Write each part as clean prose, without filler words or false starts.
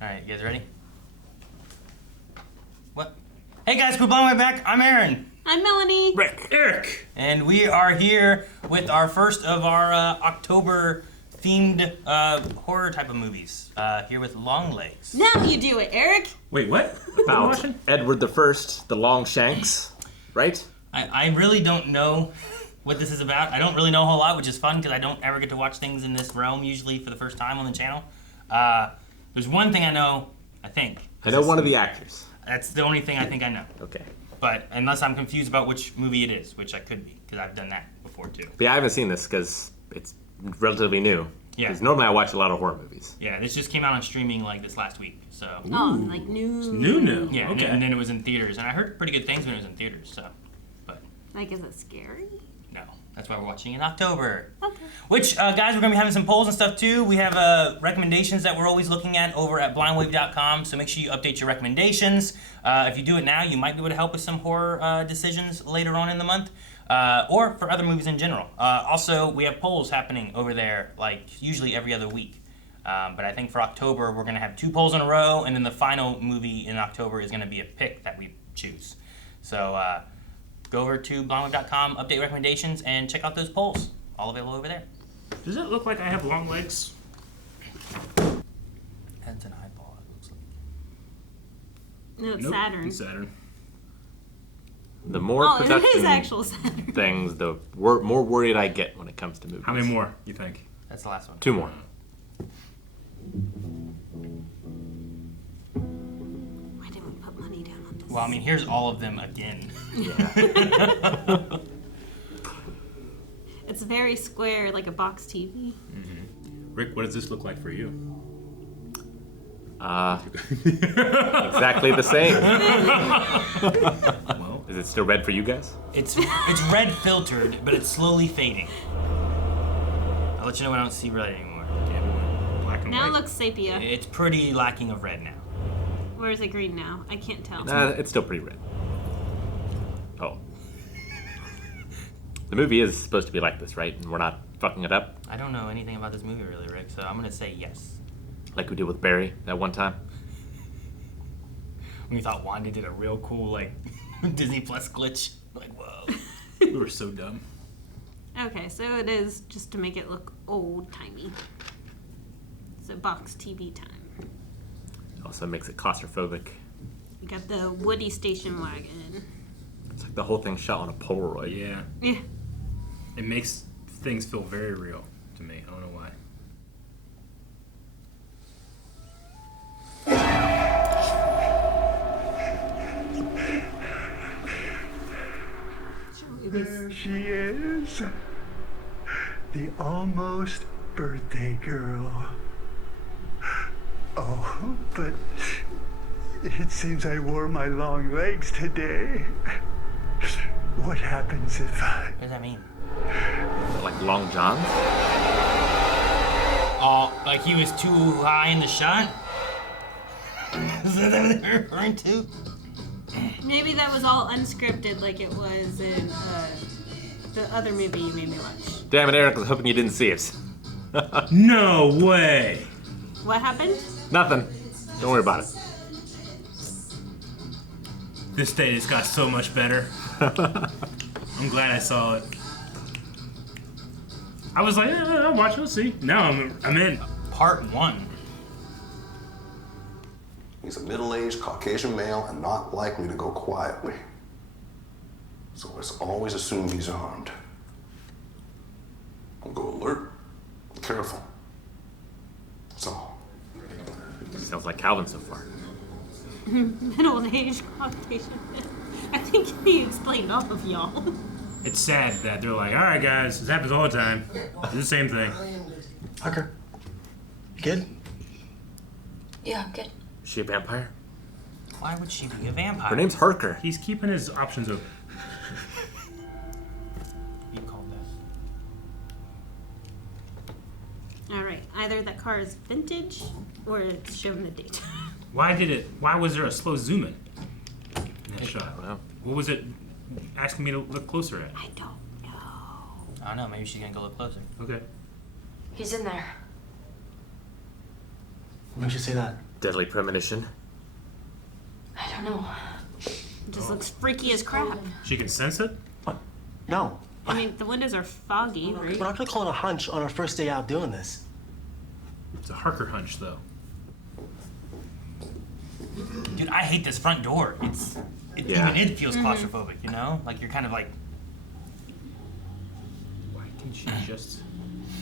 Alright, you guys ready? What? Hey guys, quit blowing my back. I'm Aaron. I'm Melanie. Rick. Eric. And we are here with our first of our October themed horror type of movies. Here with Longlegs. Now you do it, Eric. Wait, what? About Edward I, the Longshanks, right? I really don't know what this is about. I don't really know a whole lot, which is fun because I don't ever get to watch things in this realm usually for the first time on the channel. There's one thing I know, I think. I know one of the actors. That's the only thing I think I know. Okay. But unless I'm confused about which movie it is, which I could be, because I've done that before too. But yeah, I haven't seen this because it's relatively new. Yeah. Because normally I watch a lot of horror movies. Yeah, this just came out on streaming like this last week, so. Oh, like new. New. Yeah, Okay. and then it was in theaters, and I heard pretty good things when it was in theaters, so. But Like, is it scary? no, that's why we're watching in October. Okay. Which, guys, we're gonna be having some polls and stuff too. We have recommendations that we're always looking at over at blindwave.com, so make sure you update your recommendations. If you do it now, you might be able to help with some horror decisions later on in the month. Or for other movies in general. Also, we have polls happening over there, like usually every other week. But I think for October, we're going to have 2 polls in a row, and then the final movie in October is going to be a pick that we choose. So go over to blindwave.com, update recommendations, and check out those polls. All available over there. Does it look like I have long legs? That's an eyeball, it looks like. No, it's Nope, Saturn. It's Saturn. The more Oh, it is production actual Saturn. things, the more worried I get when it comes to movies. How many more, you think? That's the last one. 2 more. Why didn't we put money down on this? Well, I mean, here's all of them again. It's very square, like a box TV. Rick, what does this look like for you? Exactly the same. Well, Is it still red for you guys? It's red filtered, but it's slowly fading. I'll let you know when I don't see red anymore. black and Now white. it looks sepia. It's pretty lacking of red now. Where is it green now? I can't tell. It's still pretty red. Oh. The movie is supposed to be like this, right? And we're not fucking it up I don't know anything about this movie really, Rick, so I'm gonna say yes. like we did with Barry that one time. When we thought Wanda did a real cool, like, Disney Plus glitch. Like, whoa. We were so dumb. Okay, so it is just to make it look old-timey. So box TV time. Also makes it claustrophobic. We got the Woody station wagon. It's like the whole thing's shot on a Polaroid. Yeah. Yeah. It makes things feel very real to me. I don't know why. There she is, the almost birthday girl. Oh, but it seems I wore my long legs today. What happens if I... What does that mean? Like Long John? Oh, like he was too high in the shot? Is that what they're referring to? Maybe that was all unscripted like it was in the other movie you made me watch. Damn it, Eric, I was hoping you didn't see it. No way! What happened? Nothing. Don't worry about it. This day just got so much better. I'm glad I saw it. I was like, I'll watch it, we'll see. Now I'm in. Part 1. He's a middle-aged Caucasian male and not likely to go quietly. So let's always assume he's armed. I'll go alert, careful. That's all. Sounds like Calvin so far. Middle-aged Caucasian. I think he explained all of y'all. It's sad that they're like, all right, guys, this happens all the time. It's the same thing. Hucker, you good? Yeah, I'm good. Is she a vampire? Why would she be a vampire? Her name's Harker. He's keeping his options open. You called that. All right, either that car is vintage or it's shown the date. Why was there a slow zoom in that shot? Well, What was it asking me to look closer at? I don't know. I don't know, maybe she's gonna go look closer. Okay. He's in there. What makes you say that? Deadly premonition. I don't know. It just looks freaky as crap. She can sense it? What? No. I mean, the windows are foggy, right? We're not gonna call it a hunch on our first day out doing this. It's a Harker hunch, though. Dude, I hate this front door. Yeah. Even it feels claustrophobic, you know? Like you're kind of like. Why didn't she just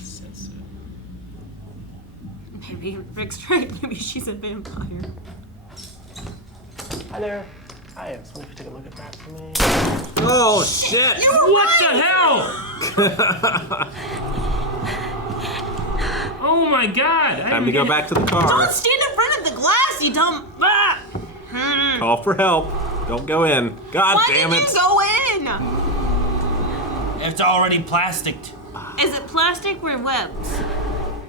sense it? Maybe Rick's right. Maybe she's a vampire. Hi there. Hi, I was wondering if you take a look at that for me. Oh shit! What the hell? Oh my god! Time to go back to the car. Don't stand in front of the glass, you dumb. Ah! Call for help. Don't go in. God Why damn did it! you go in? It's already plasticked. Is it plastic or webs?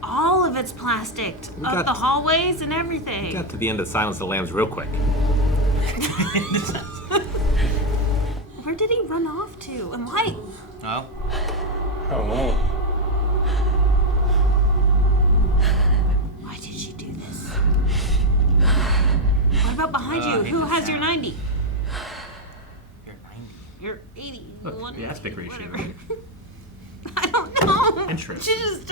All of it's plastic. got- Up the hallways and everything. Got to the end of Silence of the Lambs real quick. Where did he run off to? And why? Oh. I don't know. Why did she do this? What about behind you? Who has your 90? You're 90. Your 80. Look, the 180, aspect ratio. whatever. I don't know. Interesting. She just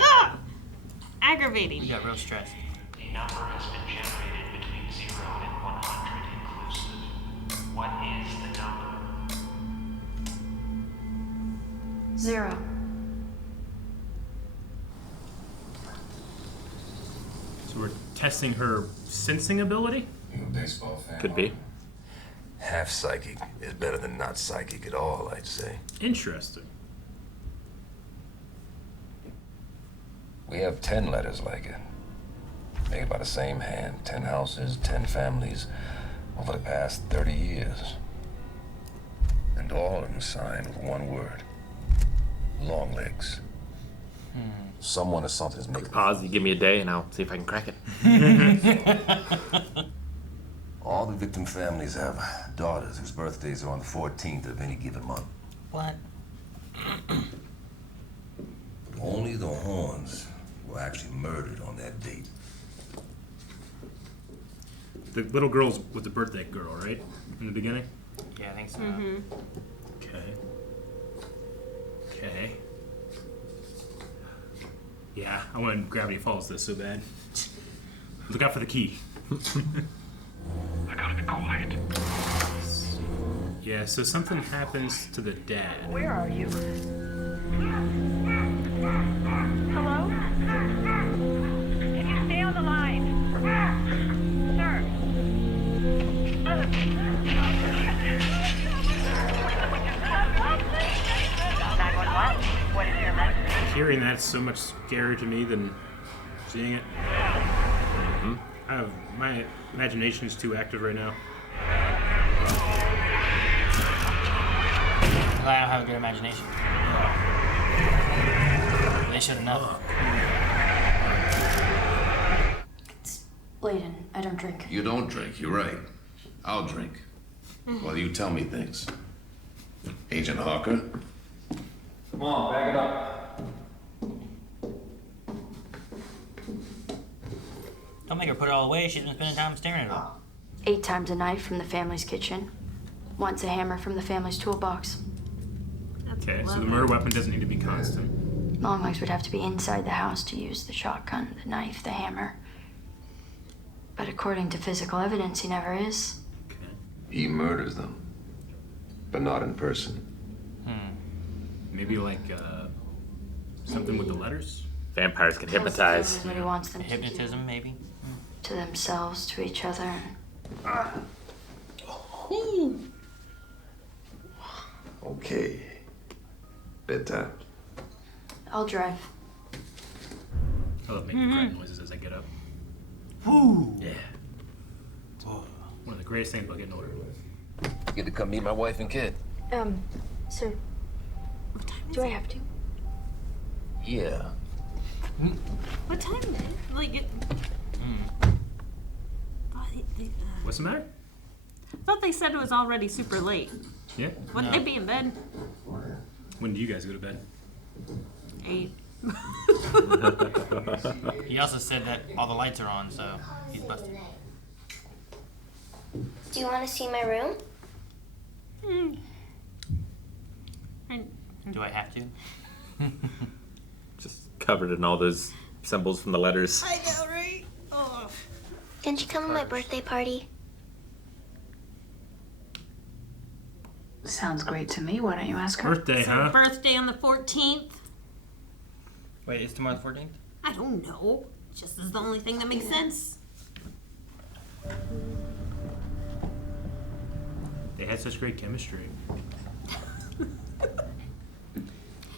aggravating. You got real stressed. A number has been generated between 0 and 100 inclusive. What is the number? 0. So we're testing her sensing ability? You a baseball fan? Could be. Half psychic is better than not psychic at all, I'd say. Interesting. We have 10 letters like it. Made by the same hand. 10 houses, 10 families, over the past 30 years. And all of them signed with one word. Longlegs. Someone or something is making... Pause. You give me a day, and I'll see if I can crack it. All the victim families have daughters whose birthdays are on the 14th of any given month. What? Only the Horns were actually murdered on that date. The little girl's with the birthday girl, right? In the beginning? Yeah, I think so. Okay. Okay. Yeah, I want Gravity Falls this so bad. Look out for the key. I gotta be quiet. Yeah, so something happens to the dad. Where are you? Hello? Can you stay on the line? Sir? 911? What is your message? Hearing that's so much scarier to me than seeing it. My imagination is too active right now. I don't have a good imagination. They should have known. It's Layden. I don't drink. You don't drink, you're right. I'll drink. Well, you tell me things. Agent Harker? Come on, back it up. Don't make her put it all away. She's been spending time staring at it. 8 times a knife from the family's kitchen. Once a hammer from the family's toolbox. Okay, so the murder weapon doesn't need to be constant. Longlegs would have to be inside the house to use the shotgun, the knife, the hammer. But according to physical evidence, he never is. He murders them, but not in person. Maybe like something with the letters? Vampires can hypnotize. That's what he wants them to Hypnotism, maybe? to themselves, to each other. Okay. Bedtime. I'll drive. I love making crying noises as I get up. Woo! Yeah. One of the greatest things about getting older. You get to come meet my wife and kid. Sir, do I have to? Yeah. What time is it? Like, What's the matter? I thought they said it was already super late. Yeah? Wouldn't they be in bed? When do you guys go to bed? 8. He also said that all the lights are on, so he's busted. Do you want to see my room? Do I have to? Just covered in all those symbols from the letters. I know, right? Oh. Can you come to my birthday party? Sounds great to me. Why don't you ask her? Birthday, So huh? birthday on the 14th? Wait, is tomorrow the 14th? I don't know. Just is the only thing that makes sense. They had such great chemistry.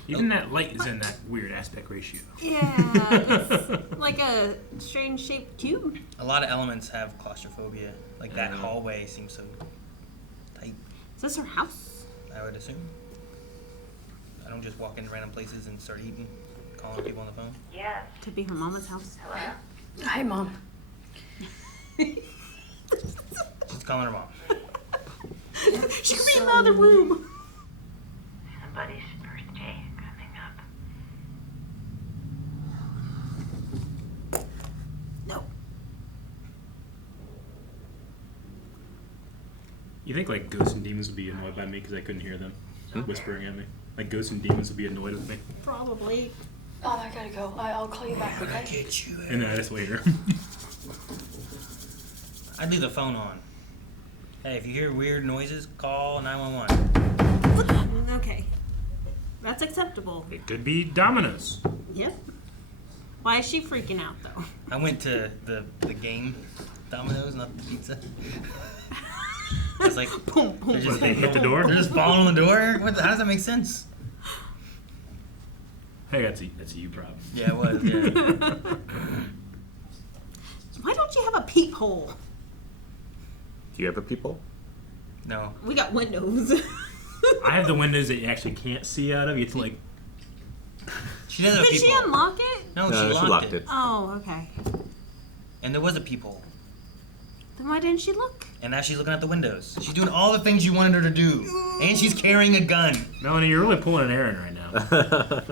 Even that light is in that weird aspect ratio. Yeah, it's like a strange shaped cube. A lot of elements have claustrophobia. Like that hallway seems so tight. Is this her house? I would assume. I don't just walk into random places and start eating, calling people on the phone. Yes. Could be her mama's house. Hello? Hi, Mom. Let's call her mom. She could be in the other room. Somebody's birthday coming up. No. You think like ghosts and demons would be annoyed by me because I couldn't hear them whispering at me? Like ghosts and demons would be annoyed with me. Probably. Mom, I gotta go. I'll call you back, okay? Get you. And then I just later. I'd leave the phone on. Hey, if you hear weird noises, call 911. Okay. That's acceptable. It could be dominoes. Yep. Why is she freaking out though? I went to the game Domino's, not the pizza. It's like Boom, boom, they're just They hit the door? They're just falling on the door. How does that make sense? Hey, that's a you problem. Yeah, it was. Yeah. Why don't you have a peephole? Do you have a peephole? No. We got windows. I have the windows that you actually can't see out of. You have to like. She doesn't have Did a she peephole. unlock it? No, No, she she locked locked it. it. Oh, okay. And there was a peephole. Then why didn't she look? And now she's looking at the windows. She's doing all the things you wanted her to do. And she's carrying a gun. Melanie, you're really pulling an Aaron right now.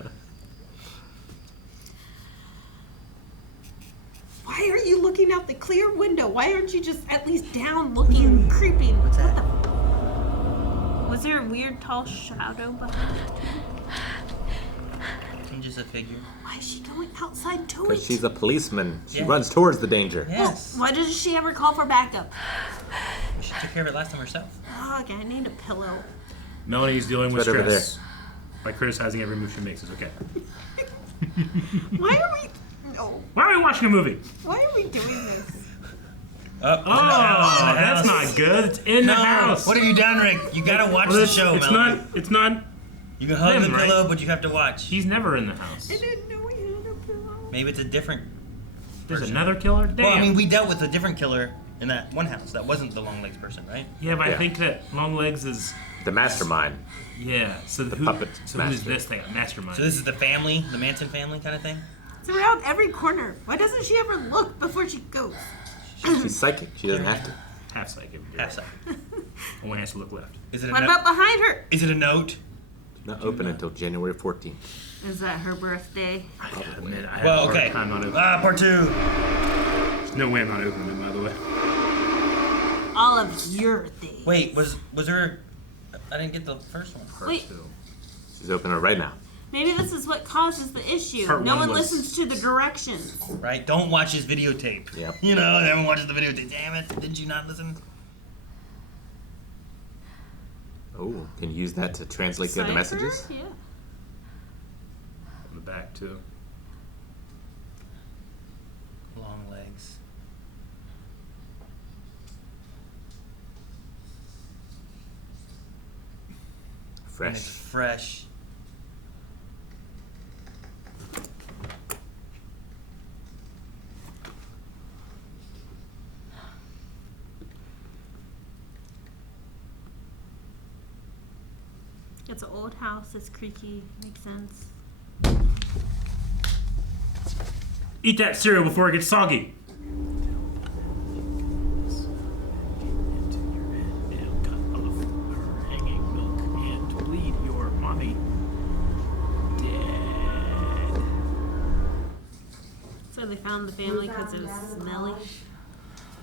Why are you looking out the clear window? Why aren't you just at least down looking creepy? What's that? Was there a weird tall shadow behind it? She's just a figure. Why is she going outside to Because it? she's a policeman. She Yeah. runs towards the danger. Yes. Why doesn't she ever call for backup? She took care of it last time herself. Oh, okay, I need a pillow. Melanie's dealing with It's right over stress by criticizing every move she makes. Is okay. Why are we? No. Why are we watching a movie? Why are we doing this? Oh, that's not good. It's in the house. What have you done, Rick? You gotta watch the show, It's Melanie. not. It's not. You can hug him, the right? pillow, but you have to watch. He's never in the house. I didn't know we had a pillow. Maybe it's a different. There's person. another killer. Damn. Well, I mean, we dealt with a different killer in that one house. That wasn't the Longlegs person, right? yeah, but I Yeah. think that Longlegs is. The mastermind. Yeah. So The who? puppet So who's master. this thing? Mastermind. So this is the family, the Manson family kind of thing. It's around every corner. Why doesn't she ever look before she goes? She's psychic. She doesn't have to. half psychic. Half second. Only has to look left. Is it a What note? about behind her? Is it a note? Not open until January 14th. Is that her birthday? I gotta admit, I have Well, a hard okay. time not opening. Part 2. There's no way I'm not opening it, by the way. All of your things. Wait, was there? I didn't get the first one. Wait, She's opening it right now. maybe this is what causes the issue. Part No one one was- listens to the directions. Right? Don't watch his videotape. Yep. You know, everyone watches the videotape. Damn it! Didn't you not listen? Oh, can you use that to translate the other Cipher? messages? Yeah. On the back too. Long legs. And it's Fresh. fresh. It's an old house. It's creaky. Makes sense. Eat that cereal before it gets soggy. So they found the family because it was smelly.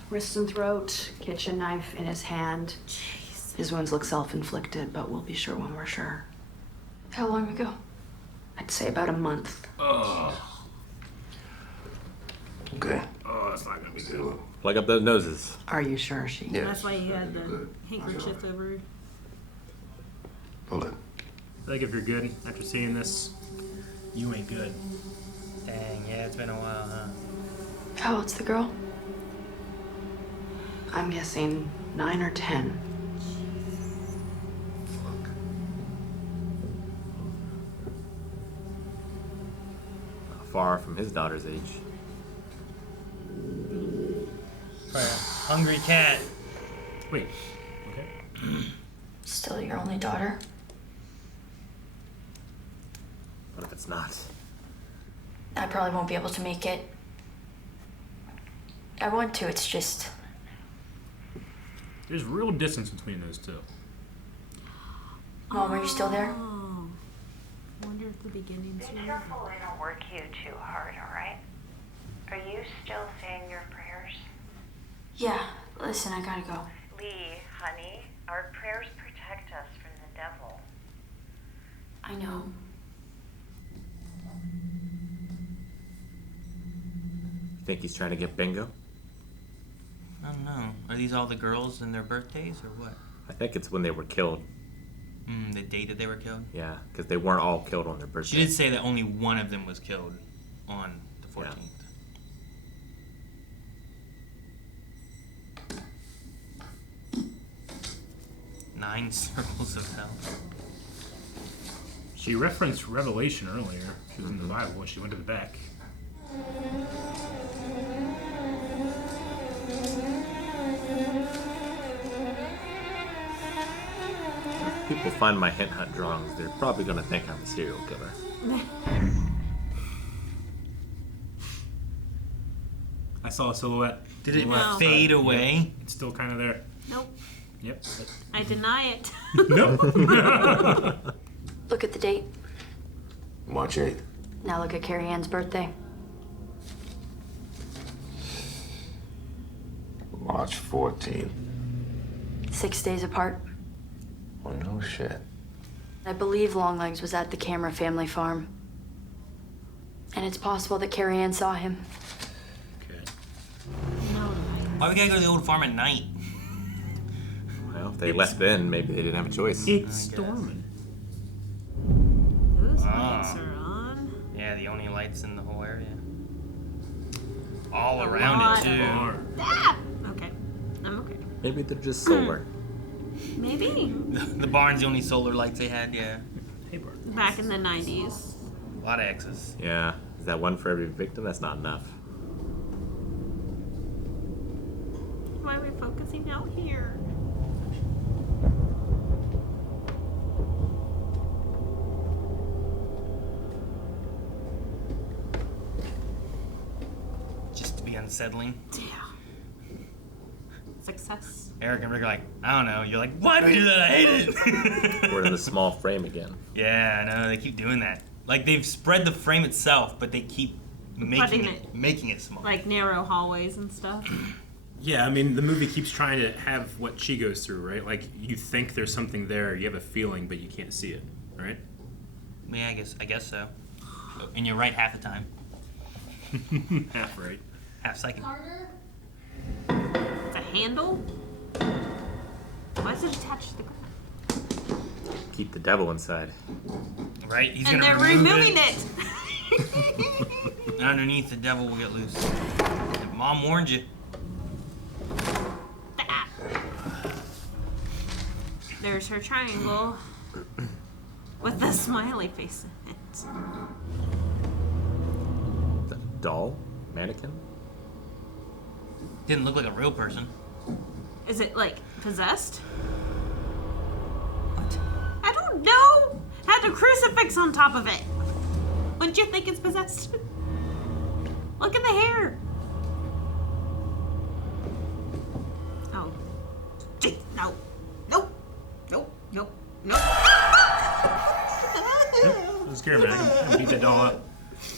Wrist and throat, kitchen knife in his hand. Jeez. His wounds look self-inflicted, but we'll be sure when we're sure. How long ago? I'd say about a month. Okay. Oh, that's not gonna be good. Plug up those noses. Are you sure she? Yeah. That's why he had the handkerchief over. Hold it. I think if you're good after seeing this, you ain't good. Dang, yeah, it's been a while, huh? How old's the girl? I'm guessing 9 or 10. Not far from his daughter's age. Probably a hungry cat. Wait. Okay. Still your only daughter? What if it's not? I probably won't be able to make it. I want to, it's just... There's real distance between those two. Mom, are you still there? Oh. I wonder if the beginning's Be real. careful they don't work you too hard, alright? Are you still saying your prayers? Yeah, listen, I gotta go. Lee, honey, our prayers protect us from the devil. I know. Think he's trying to get bingo? I don't know. Are these all the girls and their birthdays or what? I think it's when they were killed. The date that they were killed? Yeah, because they weren't all killed on their birthday. She did say that only one of them was killed on the 14th. Yeah. 9 circles of hell. She referenced Revelation earlier. She was in the Bible when she went to the back. If people find my hint hunt drawings, they're probably going to think I'm a serial killer. I saw a silhouette. Did it No. fade away? Yep. It's still kind of there. Nope. Yep. I deny it. Nope. Look at the date. March 8th. Now look at Carrie Ann's birthday. March 14th. 6 days apart. Oh, no shit. I believe Longlegs was at the Camera family farm. And it's possible that Carrie Ann saw him. Okay. Why we gotta go to the old farm at night? Well, if they left then, maybe they didn't have a choice. It's storming. Those lights are on. Yeah, the only lights in the whole area. All A around lot. it, too. Ah! Okay. I'm okay. Maybe they're just solar. Maybe. The barn's the only solar lights they had, yeah. Hey, Bart. Back in the 90s. A lot of X's. Yeah. Is that one for every victim? That's not enough. Why are we focusing out here? Just to be unsettling. Yeah. Success. Eric and Rick are like, I don't know. You're like, why do we do that? I hate it. We're in the small frame again. Yeah, I know. They keep doing that. Like, they've spread the frame itself, but they keep making it small. Like narrow hallways and stuff. Yeah, I mean, the movie keeps trying to have what she goes through, right? Like, you think there's something there, you have a feeling, but you can't see it, right? Yeah, I guess so. And you're right half the time. Half right. Half second. It's a handle? Why is it attached to the ground? Keep the devil inside. Right? He's And gonna they're remove removing it. And underneath, the devil will get loose. Mom warned you. There's her triangle with the smiley face in it. Is that a doll? Mannequin? Didn't look like a real person. Is it like possessed? What? I don't know. Had a crucifix on top of it. Wouldn't you think it's possessed? Look at the hair. Oh. Gee, no. Nope. Nope. Nope. Nope. Doesn't scare me. I can beat that doll up.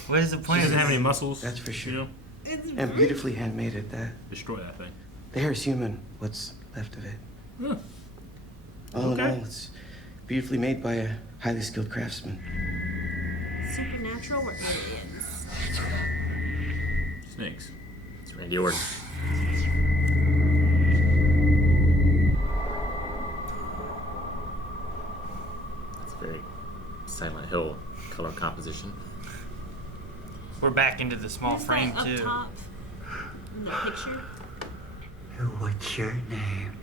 What is the She point? doesn't have any muscles. That's for sure. You know? And beautifully handmade at that. Destroy that thing. The hair is human, what's left of it. Huh. All in all, it's beautifully made by a highly skilled craftsman. Supernatural or aliens? Snakes. It's Randy Orton. It's very Silent Hill color composition. We're back into the small frame Up too. top in the picture. What's your name,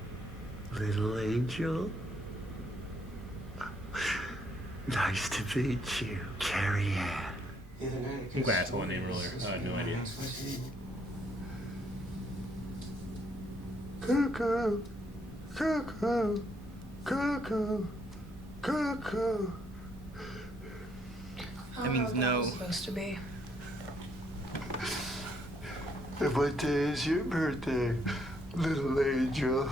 little angel? Nice to meet you, Carrie Ann. I'm glad I told my name earlier. I had no idea. Cuckoo, cuckoo, cuckoo, cuckoo. That means no. Supposed to be. What day is your birthday, little angel?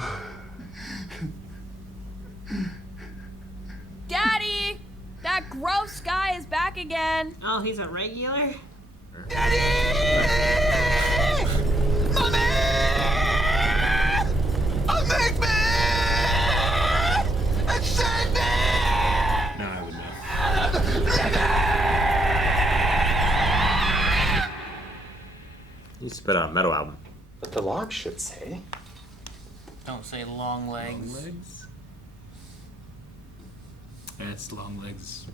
Daddy! That gross guy is back again. Oh, he's a regular? Make me! And save me! No, I would know. You spit out a metal album. But the log should say. Don't say Longlegs. Longlegs? That's Longlegs.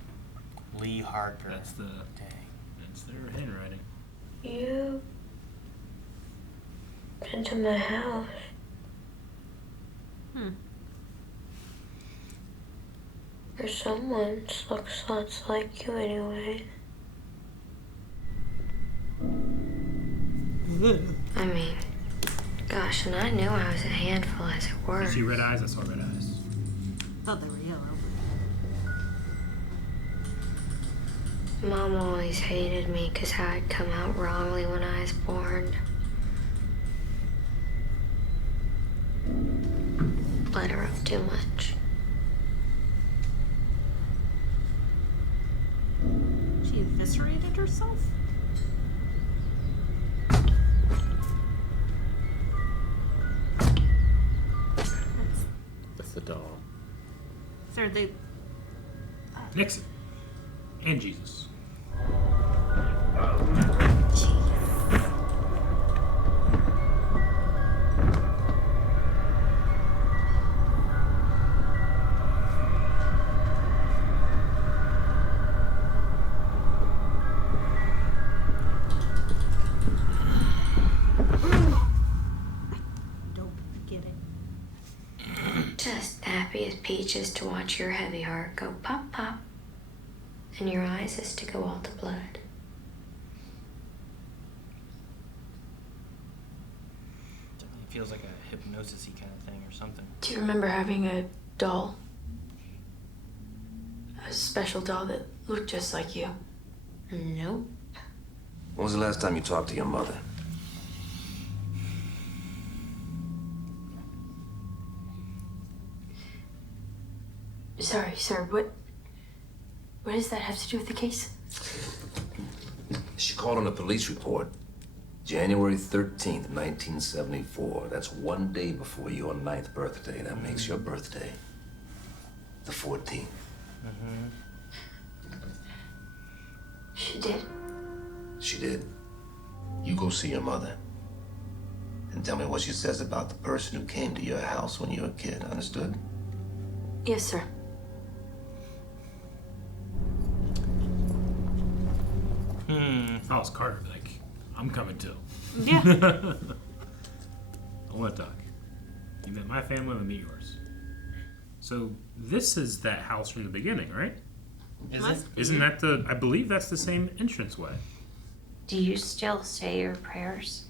Lee Harker. That's the. Dang. That's their handwriting. You been to my house. Or someone's looks lots like you anyway. I mean, gosh, and I knew I was a handful as it were. You see red eyes? I saw red eyes. Thought they were yellow. Mom always hated me because I'd come out wrongly when I was born. Let her up too much. She eviscerated herself? That's the doll. Sir, they. Nixon. And Jesus. Just happy as peaches to watch your heavy heart go pop pop, and your eyes is to go all to blood. It feels like a hypnosis-y kind of thing or something. Do you remember having a doll? A special doll that looked just like you? Nope. When was the last time you talked to your mother? Sorry, sir, what does that have to do with the case? She called on a police report. January 13th, 1974. That's one day before your 9th birthday. That makes your birthday the 14th. She did? She did. You go see your mother and tell me what she says about the person who came to your house when you were a kid. Understood? Yes, sir. If I was Carter, I'd be like, I'm coming too. Yeah. I want to talk. You met my family, I'm meet yours. So this is that house from the beginning, right? Is it? Isn't that the? I believe that's the same entranceway. Do you still say your prayers?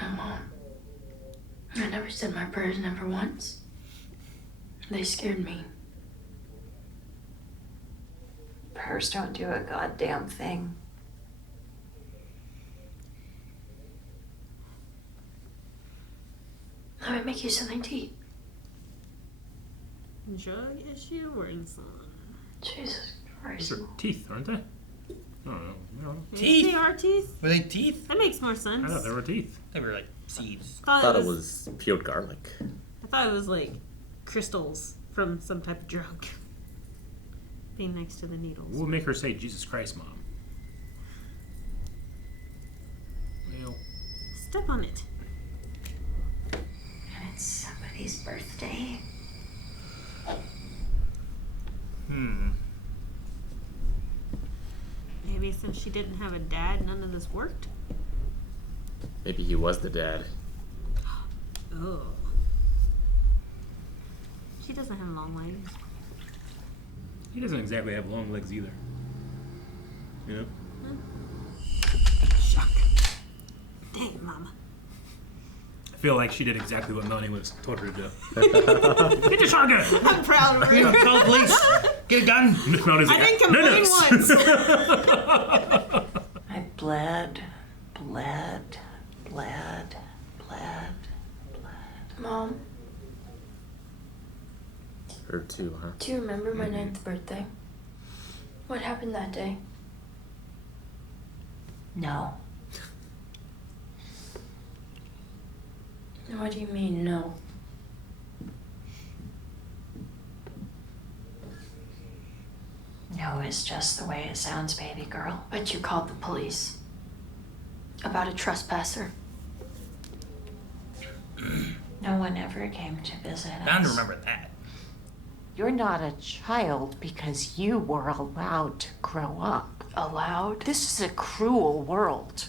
No, Mom. I never said my prayers, never once. They scared me. Prayers don't do a goddamn thing. Let me make you something to eat. Drug issue or insulin? Jesus Those Christ. are teeth, aren't they? I don't know. Teeth? They are teeth? Were they teeth? That makes more sense. I thought there were teeth. They were like seeds. I thought it was peeled garlic. I thought it was like crystals from some type of drug. Being next to the needles. What would make her say Jesus Christ, Mom? Well, Step on it. And it's somebody's birthday. Maybe since she didn't have a dad, none of this worked? Maybe he was the dad. Oh. She doesn't have long legs. he doesn't exactly have long legs either. You know? Shock. Dang, Mama. I feel like she did exactly what Melanie was told her to do. Get the shotgun! I'm proud of her. Call the police. Get a gun. Melonie's like, I didn't complain once. I bled. Mom, Her too, huh? do you remember my 9th birthday? What happened that day? No. What do you mean, no? No is just the way it sounds, baby girl. But you called the police. About a trespasser. No one ever came to visit us. Bound to remember that. You're not a child because you were allowed to grow up. Allowed? This is a cruel world.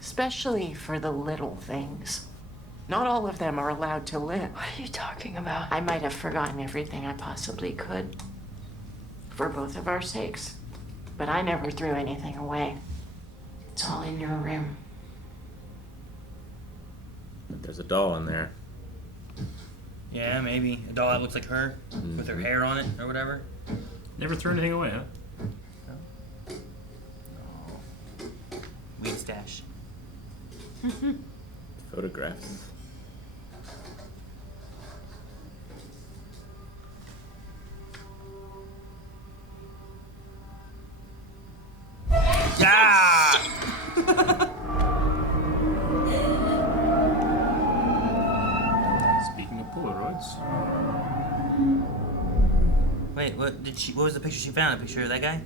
Especially for the little things. Not all of them are allowed to live. What are you talking about? I might have forgotten everything I possibly could. For both of our sakes. But I never threw anything away. It's all in your room. But there's a doll in there. Yeah, maybe. A doll that looks like her, with her hair on it, or whatever. Never threw anything away, huh? Weed stash. Photographs. Ah! Speaking of Polaroids. Wait, what was the picture she found? A picture of that guy?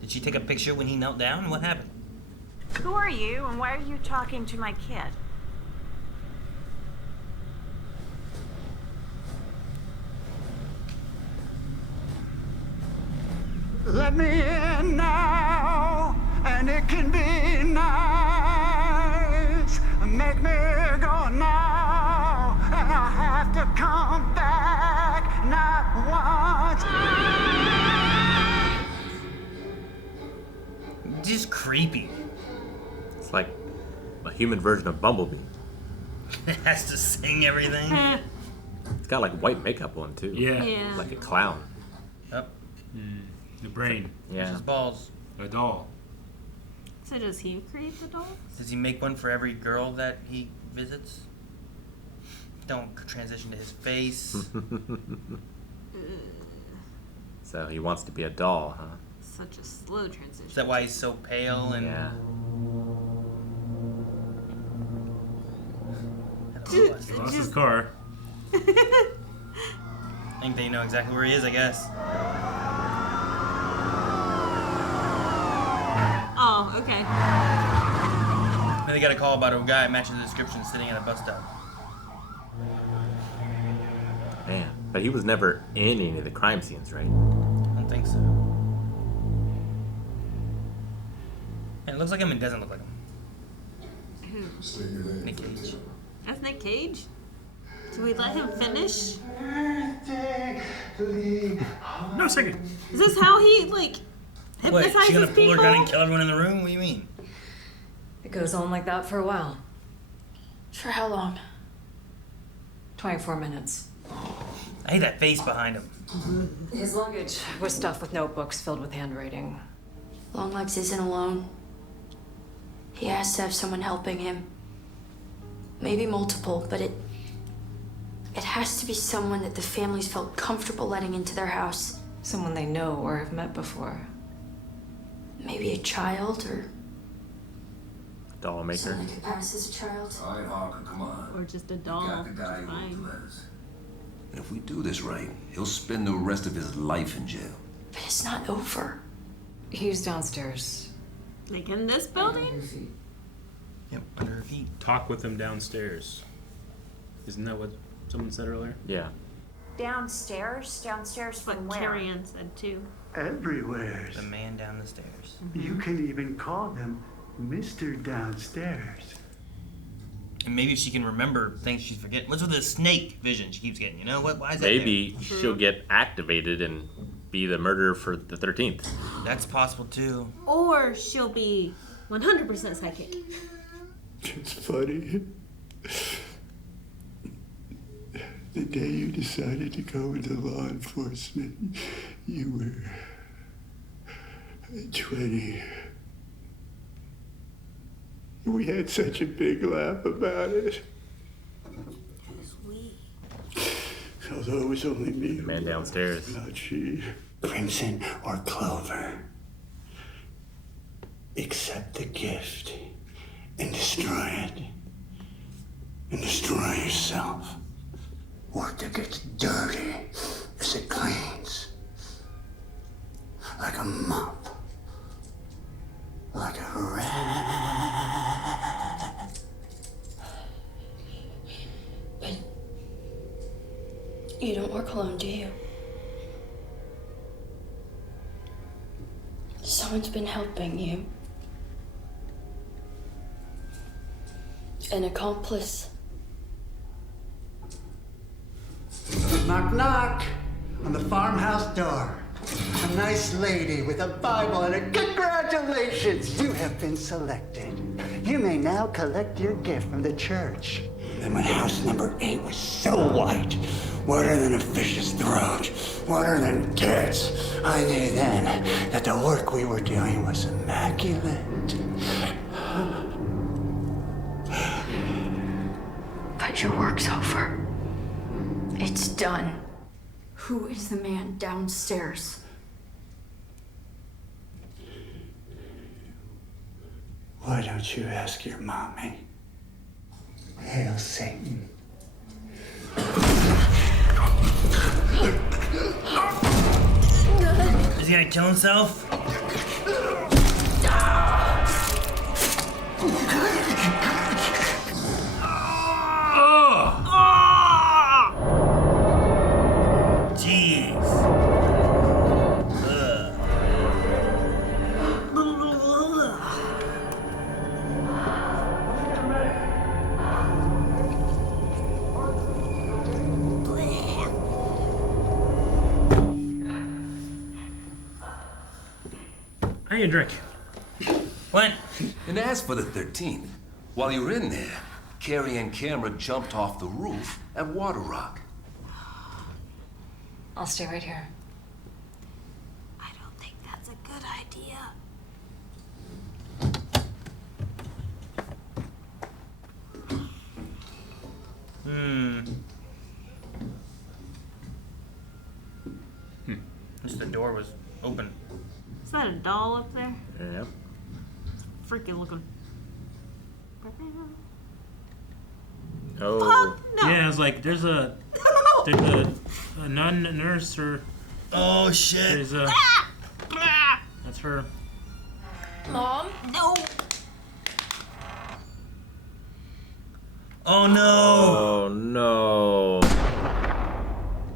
Did she take a picture when he knelt down? What happened? Who are you, and why are you talking to my kid? Let me in now, and it can be nice. Make me go now, and I have to come back not once. Just creepy. It's like a human version of Bumblebee. It has to sing everything. It's got like white makeup on too. Yeah. Like a clown. Yep. The brain. Yeah. His balls. A doll. So does he create the doll? Does he make one for every girl that he visits? Don't transition to his face. So he wants to be a doll, huh? Such a slow transition. Is that why he's so pale and... Yeah. He lost his car. I think they know exactly where he is, I guess. Oh, okay. Then they got a call about a guy matching the description sitting at a bus stop. Man. But he was never in any of the crime scenes, right? I don't think so. And it looks like him and doesn't look like him. Who? Nick Cage. That's Nick Cage? Do we let him finish? No, second. Is this how he, like, Wait, hypnotizes she gonna pull her gun and people? kill everyone in the room? What do you mean? It goes on like that for a while. For how long? 24 minutes. I hate that face behind him. His luggage was stuffed with notebooks filled with handwriting. Longlegs isn't alone. He has to have someone helping him. Maybe multiple, but it has to be someone that the families felt comfortable letting into their house. Someone they know or have met before. Maybe a child or Doll maker. something that could pass as a child. All right, Harker, come on. Or just a doll. Got the guy who wrote Fine. the letters. And if we do this right, he'll spend the rest of his life in jail. But it's not over. He's downstairs. Like in this building? Yep, under her feet. Talk with him downstairs. Isn't that what someone said earlier? Yeah. Downstairs? Downstairs from But where? Carrie Ann said too. Everywhere. The man down the stairs. You can even call them Mr. Downstairs. And maybe she can remember things she's forgetting. What's with the snake vision she keeps getting? You know what? Why is that? Maybe there? she'll get activated and be the murderer for the 13th. That's possible too. Or she'll be 100% psychic. It's funny. The day you decided to go into law enforcement, you were 20. We had such a big laugh about it. Sweet. Although it was only me. The man downstairs. Not she. Crimson or Clover. Accept the gift and destroy it. And destroy yourself. Work that gets dirty as it cleans. Like a mop. Like a rat. But you don't work alone, do you? Someone's been helping you. An accomplice. Knock, knock on the farmhouse door. A nice lady with a Bible and a congratulations, you have been selected. You may now collect your gift from the church. And when house number 8 was so white, whiter than a fish's throat, whiter than kids, I knew then that the work we were doing was immaculate. But your work's over. It's done. Who is the man downstairs? Why don't you ask your mommy? Hail Satan. Is he gonna kill himself? Jeez. I need a drink. What? And as for the 13th, while you were in there, Carrie and Cameron jumped off the roof at Water Rock. I'll stay right here. I don't think that's a good idea. Just the door was open. Is that a doll up there? Yep. Freaking looking. Oh. No. Yeah, it's like there's a nun nurse or Oh shit. there's a that's her. Mom? No. Oh no. Oh no.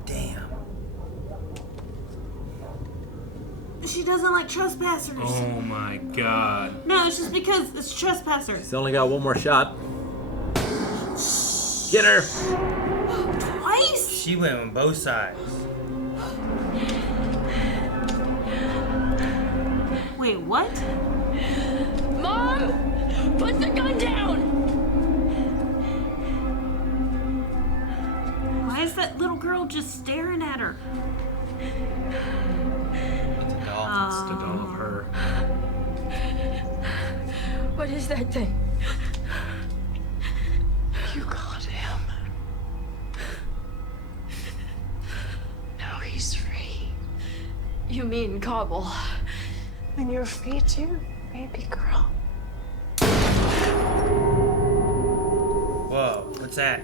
Damn. She doesn't like trespassers. Oh my god. No, it's just because it's trespassers. He's only got one more shot. Get her. Twice? She went on both sides. Wait, what? Mom! Put the gun down! Why is that little girl just staring at her? It's a doll. It's the doll of her. What is that thing? You got him. Now he's free. You mean Cobble? And your feet too, baby girl. Whoa, what's that?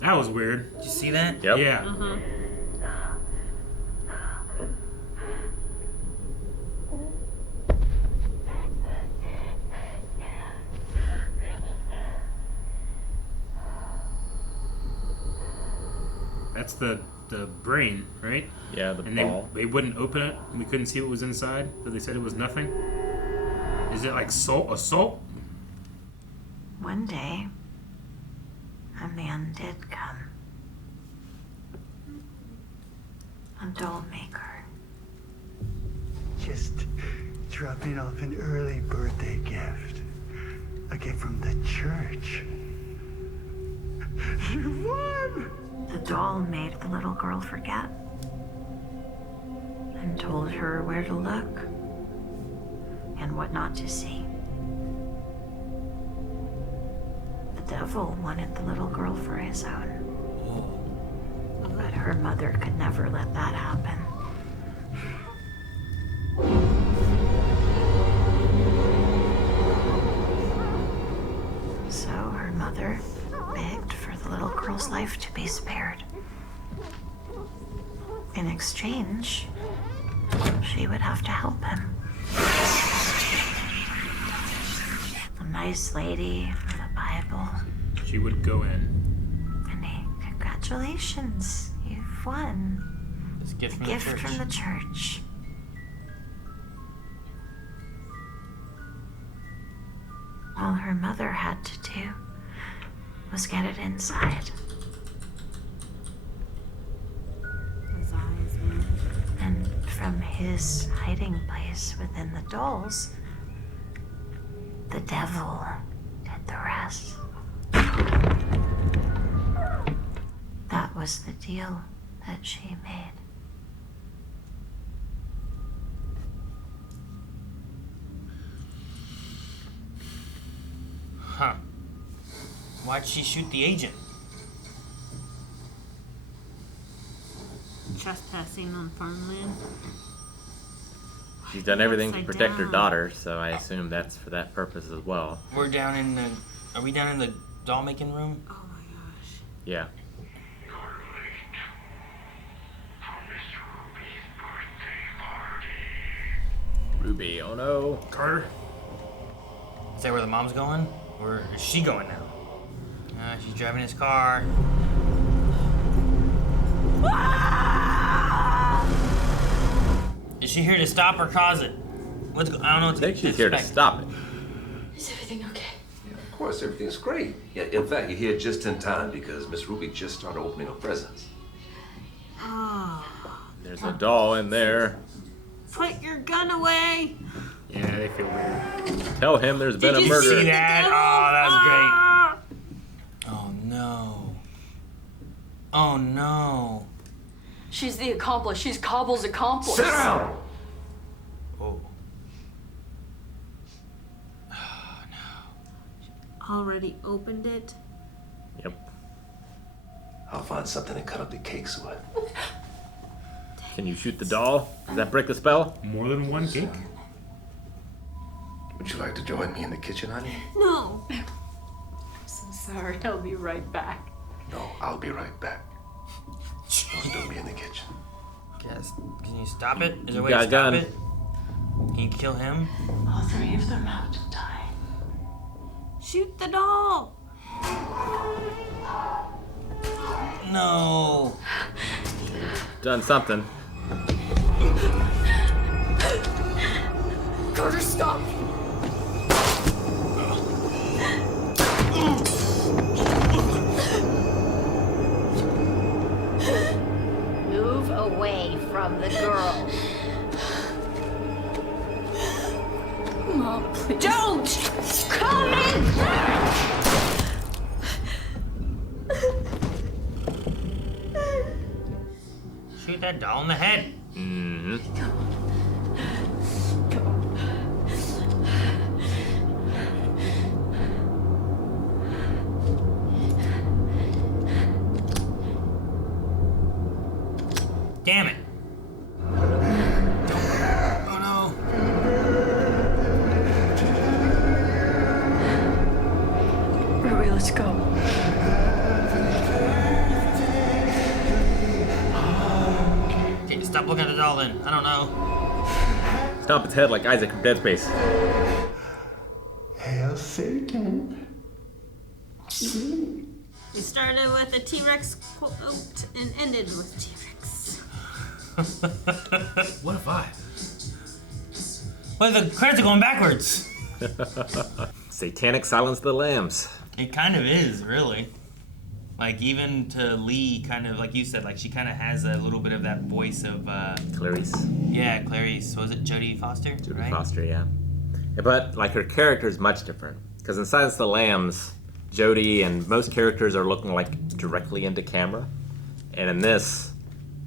That was weird. Did you see that? Yep. Yeah. Uh-huh. That's the brain, right? Yeah, the and ball. they wouldn't open it, and we couldn't see what was inside, but they said it was nothing. Is it like assault? One day, a man did come. A doll maker. Just dropping off an early birthday gift. A gift from the church. You won! The doll made the little girl forget and told her where to look and what not to see. The devil wanted the little girl for his own. But her mother could never let that happen. So her mother begged for the little girl's life to be spared. In exchange, she would have to help him. A nice lady with a Bible. She would go in. Congratulations, you've won. It's a gift A from gift the church. from the church. All her mother had to do was get it inside. His eyes, man. And from his hiding place within the dolls, the devil did the rest. That was the deal that she made. Huh. Why'd she shoot the agent? Trespassing on farmland. She's done everything to Upside protect her down. daughter, so I assume that's for that purpose as well. We're down in the. Are we down in the doll making room? Oh my gosh. Yeah. Ruby, oh no. Carter? Is that where the mom's going? Where is she going now? She's driving his car. Is she here to stop or cause it? I don't know what to I think she's here to stop it. Is everything okay? Of course, everything's great. Yeah, in fact, you're here just in time because Miss Ruby just started opening her presents. Oh. There's a doll in there. Put your gun away. Yeah, they feel weird. Tell him there's been a Did you murder. see that? Oh, that was Ah. great. Oh no. Oh no. She's the accomplice. She's Cobble's accomplice. Sit down! Oh. Already opened it. Yep. I'll find something to cut up the cakes with. Can you shoot the doll? Does that break the spell? More than one cake? Would you like to join me in the kitchen, honey? No. I'm so sorry. I'll be right back. No, I'll be right back. Don't do me in the kitchen. Guys, can you stop it? Is there a You way got to a stop gun. it? Can you kill him? All three of them have to die. Shoot the doll. No. Done something. Carter, stop! Move away from the girl. Mom, please. Don't come in! Shoot that doll in the head. Mm-hmm. Damn it. Oh no. Ruby, let's go. Okay, stop looking at the doll then. I don't know. Stomp its head like Isaac from Dead Space. Hail Satan. We started with a T-Rex quote and ended with T-Rex. What a vibe. Well, the credits are going backwards. Satanic Silence of the Lambs. It kind of is, really. Like, even to Lee, kind of, like you said, like, she kind of has a little bit of that voice of, Clarice. Yeah, Clarice. Was it Jodie Foster? Jodie Foster, yeah. But, like, her character is much different. Because in Silence of the Lambs, Jodie and most characters are looking, like, directly into camera. And in this,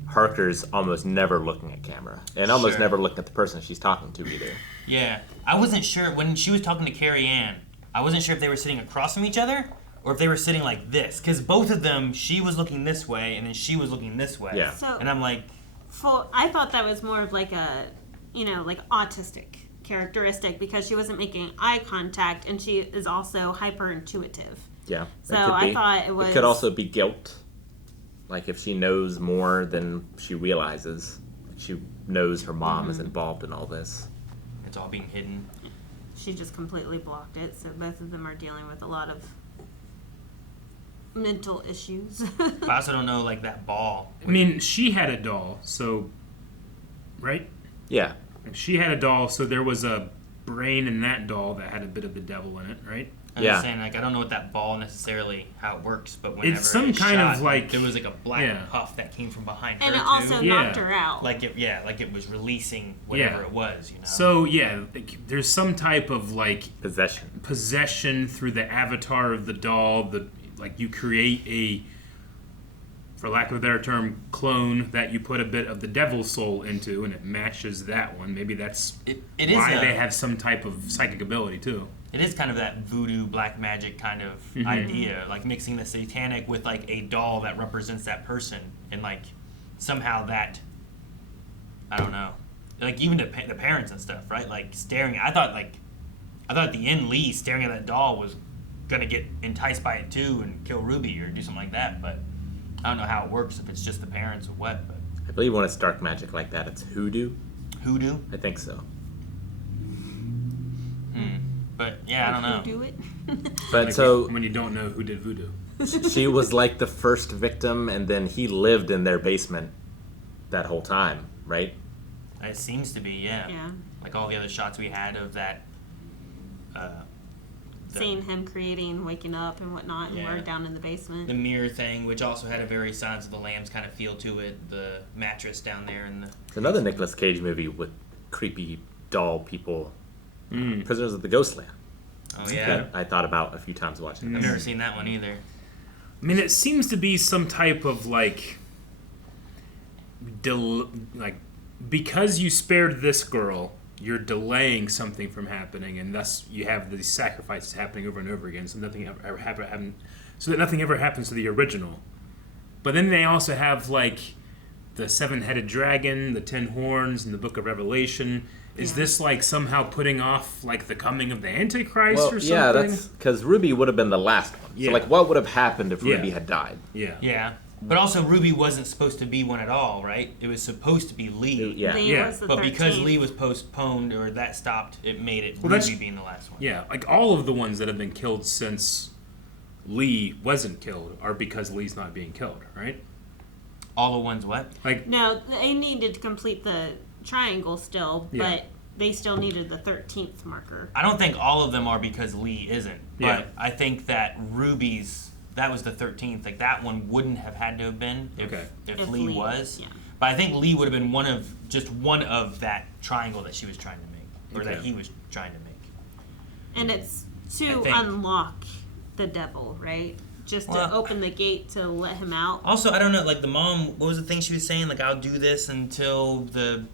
Harker's almost never looking at camera. And almost Sure. never looking at the person she's talking to either. Yeah. I wasn't sure, when she was talking to Carrie Ann, I wasn't sure if they were sitting across from each other or if they were sitting like this. Because both of them, she was looking this way and then she was looking this way. Yeah. So- And I'm like, I thought that was more of like a, like autistic characteristic because she wasn't making eye contact and she is also hyper intuitive. Yeah. So it could I be. thought it was. It could also be guilt. Like if she knows more than she realizes. She knows her mom is involved in all this. it's all being hidden. She just completely blocked it. So both of them are dealing with a lot of mental issues. I also don't know, like, that ball. I mean, she had a doll, so... Right? Yeah. She had a doll, so there was a brain in that doll that had a bit of the devil in it, right? I'm just saying, like, I don't know what that ball necessarily, how it works, but whenever It's some it kind shot, of, like... there was like a black yeah. puff that came from behind her And it too. also knocked her out. Like it was releasing whatever it was, you know. So yeah, like, there's some type of like possession through the avatar of the doll. Like you create a, for lack of a better term, clone that you put a bit of the devil's soul into, and it matches that one. Maybe that's it why is they have some type of psychic ability too. It is kind of that voodoo black magic kind of idea, like mixing the satanic with like a doll that represents that person, and like somehow that, I don't know, like even the parents and stuff, right? Like staring. I thought at the end Lee staring at that doll was gonna get enticed by it too and kill Ruby or do something like that, but I don't know how it works if it's just the parents or what. But I believe when it's dark magic like that, it's hoodoo. Hoodoo? I think so. But yeah, I don't know. Do it. But Like so when you don't know who did voodoo. she was like the first victim, and then he lived in their basement that whole time, right? It seems to be, yeah. Yeah. Like all the other shots we had of that. Seeing him creating, waking up and whatnot, and Yeah. we're down in the basement. The mirror thing, which also had a very Silence of the Lambs kind of feel to it. The mattress down there and the. It's another Nicolas Cage movie with creepy doll people. Prisoners of the Ghostland. Oh yeah. That I thought about a few times watching I've this. never seen that one either. I mean, it seems to be some type of like, because you spared this girl, you're delaying something from happening, and thus you have these sacrifices happening over and over again, so nothing ever happen, so that nothing ever happens to the original. But then they also have like the 7-headed dragon, the 10 horns, and the Book of Revelation. Is this like somehow putting off like the coming of the Antichrist or something? Yeah, that's because Ruby would have been the last one. Yeah. So, like, what would have happened if Yeah. Ruby had died? Yeah. Yeah. But also, Ruby wasn't supposed to be one at all, right? It was supposed to be Lee. Yeah. Lee was the But because 13th. Lee was postponed or that stopped, it made it Well, that's- Ruby being the last one. Yeah, like all of the ones that have been killed since Lee wasn't killed are because Lee's not being killed, right? All the ones what? Like No, they needed to complete the triangle still, Yeah. but they still needed the 13th marker. I don't think all of them are because Lee isn't. But Yeah. I think that Ruby's, that was the 13th. Like, that one wouldn't have had to have been if If Lee Lee- was. yeah. But I think Lee would have been one of that triangle that she was trying to make. Or that Okay. he was trying to make. And it's to I think. unlock the devil, right? Just Well- to open the gate to let him out. Also, I don't know, like the mom, what was the thing she was saying? Like, I'll do this until the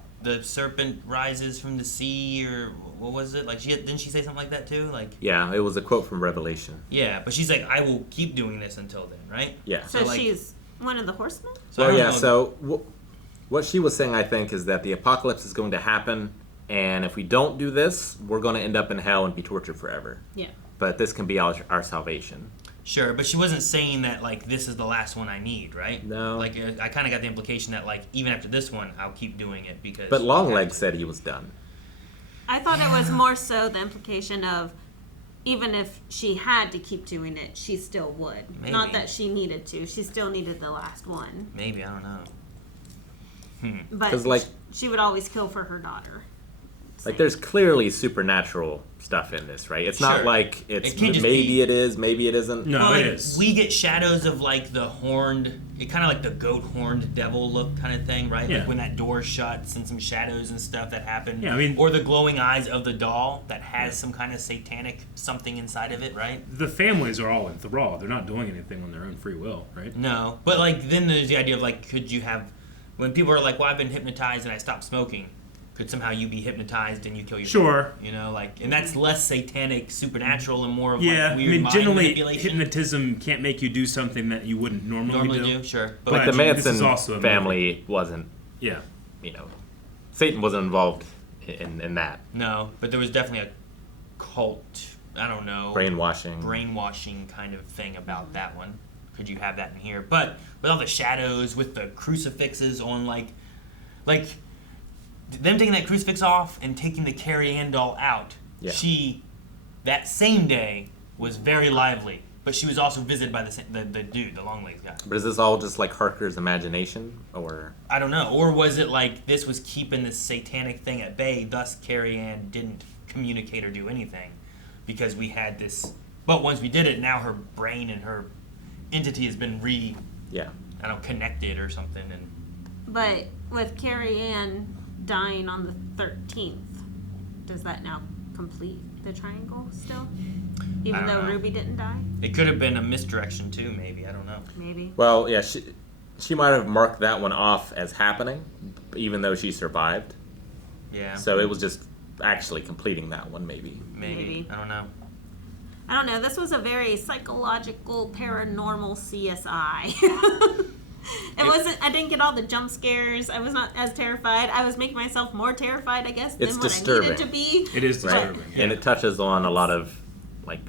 serpent rises from the sea, or what was it? Like, didn't she say something like that too? Like, Yeah, it was a quote from Revelation. yeah, but she's like, I will keep doing this until then, right? Yeah. So like, she's one of the horsemen? So I Well, don't yeah, know. so what she was saying, I think, is that the apocalypse is going to happen, and if we don't do this, we're going to end up in hell and be tortured forever. Yeah. But this can be our salvation. Sure, but she wasn't saying that, like, this is the last one I need, right? No. Like, I kind of got the implication that, like, even after this one, I'll keep doing it because... But Longlegs said he was done. I thought it was more so the implication of even if she had to keep doing it, she still would. Maybe. Not that she needed to. She still needed the last one. Maybe, I don't know. But like, she would always kill for her daughter. like, there's clearly supernatural stuff in this, right? It's not Sure. like it's It can't just maybe be- it is, maybe it isn't. No, Well, it like, is. We get shadows of, like, the horned... It kind of like the goat horned devil look kind of thing, right? Yeah. Like when that door shuts and some shadows and stuff that happen. Yeah, I mean- or the glowing eyes of the doll that has some kind of satanic something inside of it, right? The families are all enthralled. They're not doing anything on their own free will, right? No, but like then there's the idea of like, could you have, when people are like, well, I've been hypnotized and I stopped smoking, could somehow you be hypnotized and you kill yourself? Sure. You know, like, and that's less satanic, supernatural, and more of Yeah, like weird I mean, mind generally, manipulation. hypnotism can't make you do something that you wouldn't normally do. Sure. But Like the this is Manson also a family wasn't, Yeah. you know, Satan wasn't involved in that. No, but there was definitely a cult, I don't know, brainwashing kind of thing about that one. Could you have that in here? But with all the shadows, with the crucifixes on like them taking that crucifix off and taking the Carrie Ann doll out, Yeah. she, that same day, was very lively. But she was also visited by the dude, the Longlegs guy. But is this all just like Harker's imagination, or? I don't know. Or was it like this was keeping this satanic thing at bay, thus Carrie Ann didn't communicate or do anything because we had this. But once we did it, now her brain and her entity has been connected or something. And But with Carrie Ann dying on the 13th, does that now complete the triangle still? I Even don't though know. Ruby didn't die? It could have been a misdirection too, maybe. I don't know. Maybe. Well, yeah, she might have marked that one off as happening, even though she survived. Yeah. So it was just actually completing that one, maybe. Maybe. I don't know. I don't know. This was a very psychological, paranormal CSI. It wasn't. I didn't get all the jump scares. I was not as terrified. I was making myself more terrified, I guess, than It's what disturbing. I needed to be. It is disturbing. Right. And it touches on a lot of like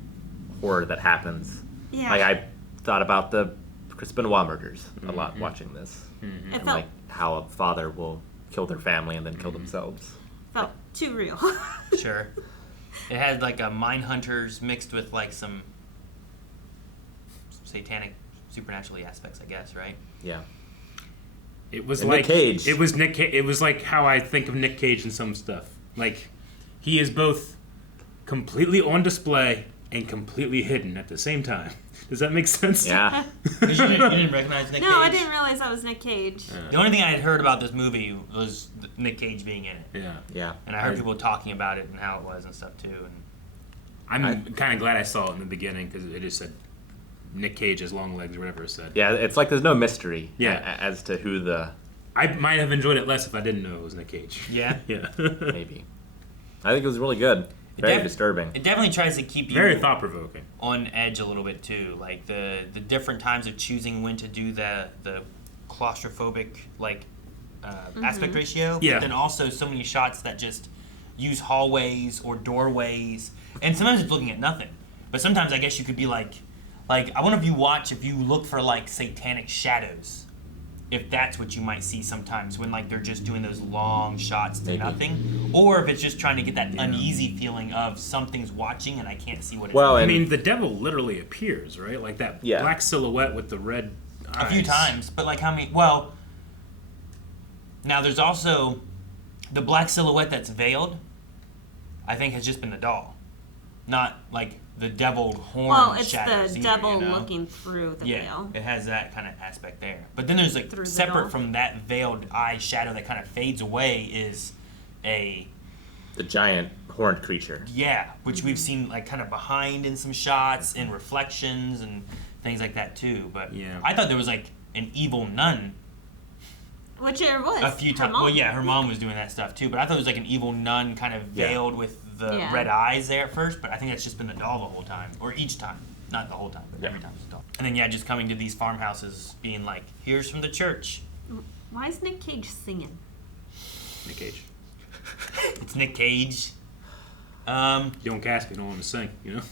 horror that happens. Yeah. Like I thought about the Chris Benoit murders a lot watching this, It and felt- like how a father will kill their family and then kill themselves. Felt too real. Sure. It had like a Mindhunters mixed with like some satanic, supernaturally aspects, I guess, right? Yeah. It was And like Nick Cage. It was Nick. It was like how I think of Nick Cage in some stuff. Like he is both completely on display and completely hidden at the same time. Does that make sense? Yeah. You didn't recognize Nick No, Cage? I didn't realize that was Nick Cage. The only thing I had heard about this movie was Nick Cage being in it. Yeah. Yeah. And I heard people talking about it and how it was and stuff too. And I'm kind of glad I saw it in the beginning because it just said Nick Cage as Longlegs or whatever it said. Yeah, it's like there's no mystery. Yeah. As to who the. I might have enjoyed it less if I didn't know it was Nick Cage. Yeah? Yeah. Maybe. I think it was really good. Very disturbing. It definitely tries to keep you Very thought-provoking. on edge a little bit too. Like the different times of choosing when to do the claustrophobic like aspect ratio. Yeah. But then also so many shots that just use hallways or doorways. And sometimes it's looking at nothing. But sometimes I guess you could be like I wonder if you look for like satanic shadows. If that's what you might see sometimes when like they're just doing those long shots to nothing, or if it's just trying to get that uneasy feeling of something's watching and I can't see what it's Well, doing. I mean, the devil literally appears, right? Like that black silhouette with the red eyes. A few times, but like how many? Well, now there's also the black silhouette that's veiled. I think has just been the doll, not like the devil horn. Well, it's shadows the either, devil you know? looking through the veil. It has that kind of aspect there. But then there's like Through the separate doll. from that veiled eye shadow that kind of fades away is the giant horned creature. Yeah, which we've seen like kind of behind in some shots and reflections and things like that too. But yeah. I thought there was like an evil nun Which there was. a few Her times. mom. Well, yeah, her mom was doing that stuff too. But I thought it was like an evil nun kind of veiled with the Yeah. red eyes there at first. But I think that's just been the doll the whole time, or each time, not the whole time, but every time it's a doll. And then just coming to these farmhouses, being like, "Here's from the church." Why is Nick Cage singing? Nick Cage. It's Nick Cage. You don't casket on the sink, you know?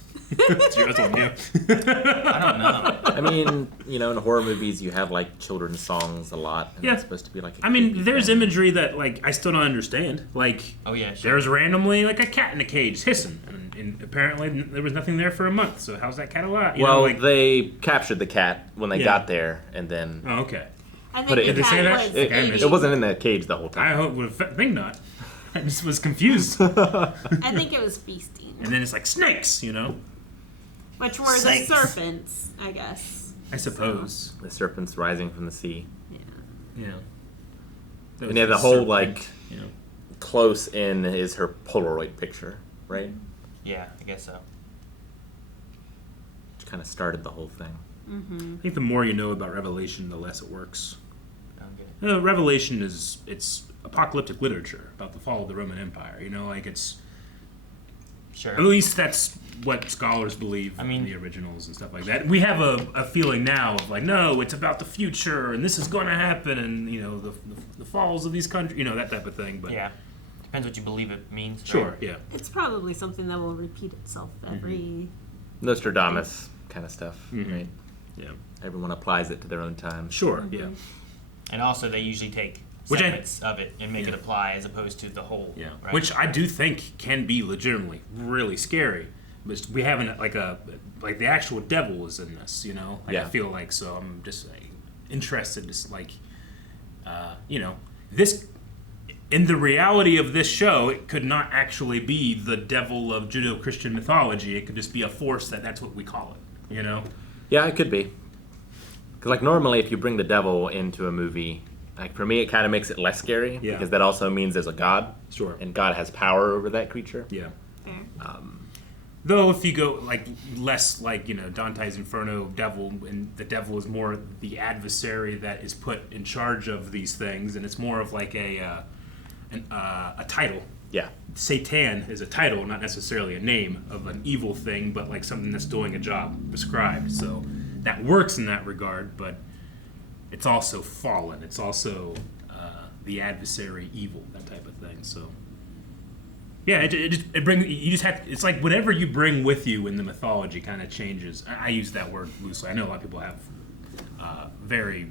That's on you. I don't know. I mean, you know, in horror movies, you have like children's songs a lot. And Yeah. It's supposed to be like. I mean, there's imagery that like I still don't understand. Like, oh yeah, sure. There's randomly like a cat in a cage hissing, and apparently there was nothing there for a month. So how's that cat alive? You well, know, like, they captured the cat when they Yeah. got there, and then. Oh, okay. I Put think it the Did they say cat that? was Okay, I missed It wasn't in the cage the whole time. I hope would think not. I just was confused. I think it was feasting, And then it's like snakes, you know. which were Snakes. the serpents, I guess. I suppose. The serpents rising from the sea. Yeah. That And yeah, the was whole serpent, like you know. close in is her Polaroid picture, right? Yeah, I guess so. Which kind of started the whole thing. Mm-hmm. I think the more you know about Revelation, the less it works. Okay. Revelation it's apocalyptic literature about the fall of the Roman Empire. You know, like it's. Sure. At least that's what scholars believe in the originals and stuff like that. We have a feeling now of like, no, it's about the future and this is going to happen and, you know, the falls of these countries, you know, that type of thing. But yeah. Depends what you believe it means. Sure, right? yeah. It's probably something that will repeat itself every. Nostradamus kind of stuff, right? Yeah. Everyone applies it to their own time. Sure, yeah. And also, they usually take segments of it and make it apply as opposed to the whole. Yeah. Right? Which I do think can be legitimately really scary. But we haven't like the actual devil is in this, you know. Like, Yeah. I feel like so. I'm just like, interested, just like, you know, this. In the reality of this show, it could not actually be the devil of Judeo-Christian mythology. It could just be a force that's what we call it, you know? Yeah, it could be. Because, like, normally if you bring the devil into a movie, like, for me, it kind of makes it less scary. Yeah. Because that also means there's a god. Sure. And God has power over that creature. Yeah. Fair. Though if you go, like, less like, you know, Dante's Inferno devil, and the devil is more the adversary that is put in charge of these things, and it's more of like a title. Yeah. Satan is a title, not necessarily a name of an evil thing, but like something that's doing a job prescribed. So that works in that regard, but it's also fallen. It's also the adversary, evil, that type of thing. So yeah, it brings you just have. It's like whatever you bring with you in the mythology kind of changes. I use that word loosely. I know a lot of people have very